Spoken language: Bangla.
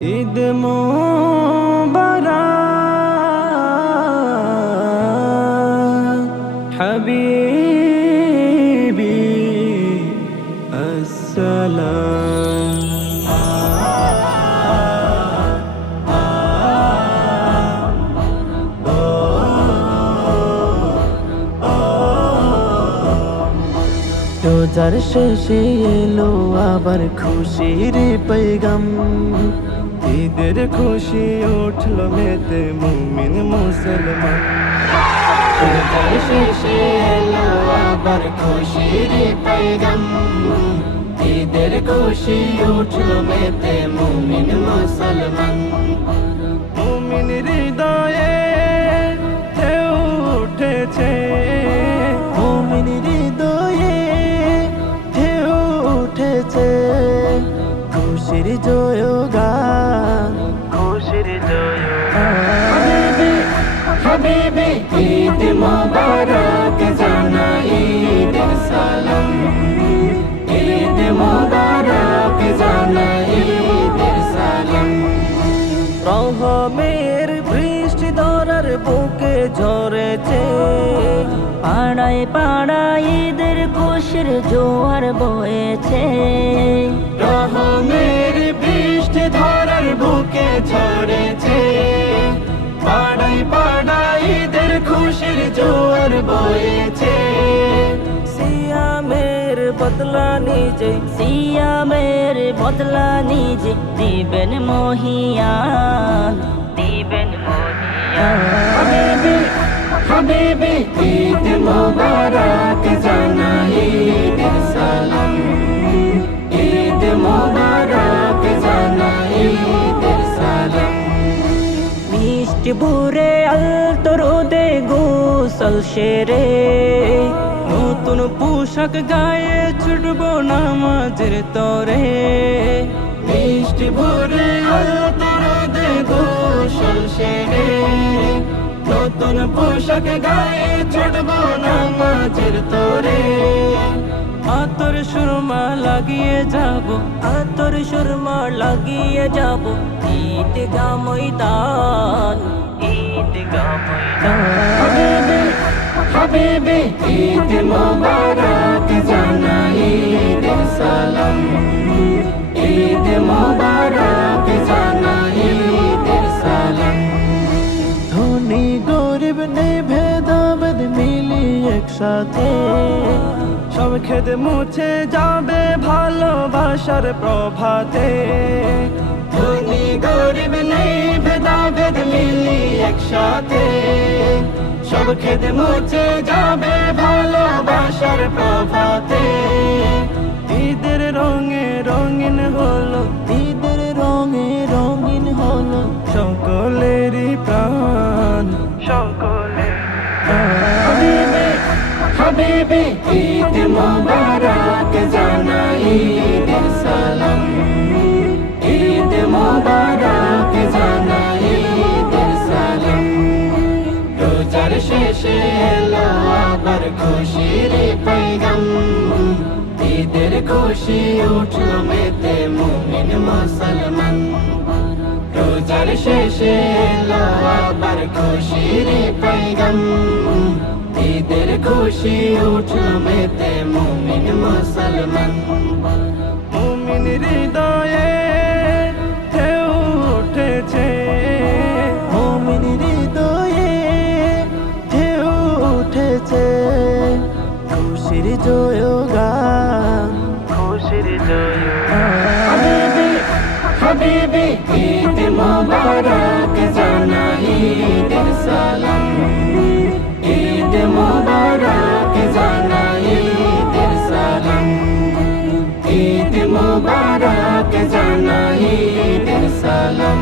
ঈদ মোবারক হাবিবি আসসালাম। রোজার শেষে এলো আবার খুশির পেগাম, ঈদের খুশি উঠল মেতে মুমিন মুসলমান। রোজার শেষে এলো আবার খুশির পেগাম, ঈদের খুশি উঠল মেতে মুমিন মুসলমান। মুমিন হৃদয়ে ঢেউ উঠেছে, মুমিন হৃদয়ে ঢেউ উঠেছে, খুশির জয়গান, খুশির জয়গান। হাবিবি হাবিবি ঈদ মোবারক জানাই ঈদের সালাম, ঈদ মোবারক জানাই ঈদের সালাম। রহমের বৃষ্টি ধরার বুকে ঝরেছে, পাড়ায় পাড়ায় ঈদের খুশির জোয়ার বয়েছে। রহমের বৃষ্টি ধরার বুকে ঝরেছে, পাড়ায় পাড়ায় ঈদের খুশির জোয়ার বয়েছে। সিয়ামের বদলা নিজে, সিয়ামের বদলা নিজে দিবেন মহিয়ান, দিবেন মহিয়ান। হাবিবি হাবিবি ঈদ মোবারক জানাই ঈদের সালাম, ঈদ মোবারক জানাই ঈদের সালাম। মিষ্টি ভুরে আলতো রোদে গোসল সেরে, নতুন পোশাক গায়ে ছুটবো নামাজের তরে। মিষ্টি ভরে আলতো রোদে গোসল সেরে, নতুন পোশাক গায়ে ছুটবো নামাজের তরে। আতর সুরমা লাগিয়ে যাব, আতর সুরমা লাগিয়ে যাব ঈদগা ময়দান, ঈদগা ময়দান। হাবিবি হাবিবি ঈদ মোবারক জানাই ঈদের সালাম, ঈদ মোবারক জানাই ঈদের সালাম। ধনী গরিব নেই ভেদাভেদ মিলি একসাথে, সব খেদে মুছে যাবে ভালোবাসার প্রভাতে। ধনী গরিব নেই ভেদাভেদ মিলি একসাথে, সব খেদে মুছে যাবে ভালোবাসার প্রভাতে। ঈদের রঙে রঙিন হলো, ঈদের রঙে রঙিন হলো সকলেরই প্রাণ, সকলের হাবিবি হাবিবি ঈদ মোবারক জানাই ঈদের সালাম, ঈদ মোবারক জানাই ঈদের সালাম। রোজার শেষে এলো আবার খুশির পেগাম, ঈদের খুশি উঠল মেতে মুমিন মুসলমান। রোজার শেষে এলো আবার খুশির পেগাম, ঈদের খুশি উঠল মেতে মুমিন মুসলমান। মুমিন হৃদয়ে ঢেউ উঠেছে, মুমিন হৃদয়ে ঢেউ উঠেছে, খুশির জয়গান, খুশির জয়গান। হাবিবি হাবিবি ঈদ মোবারক জানাই ঈদের সালাম, ঈদ মোবারক জানাই ঈদের সালাম, ঈদ মোবারক জানাই ঈদের সালাম।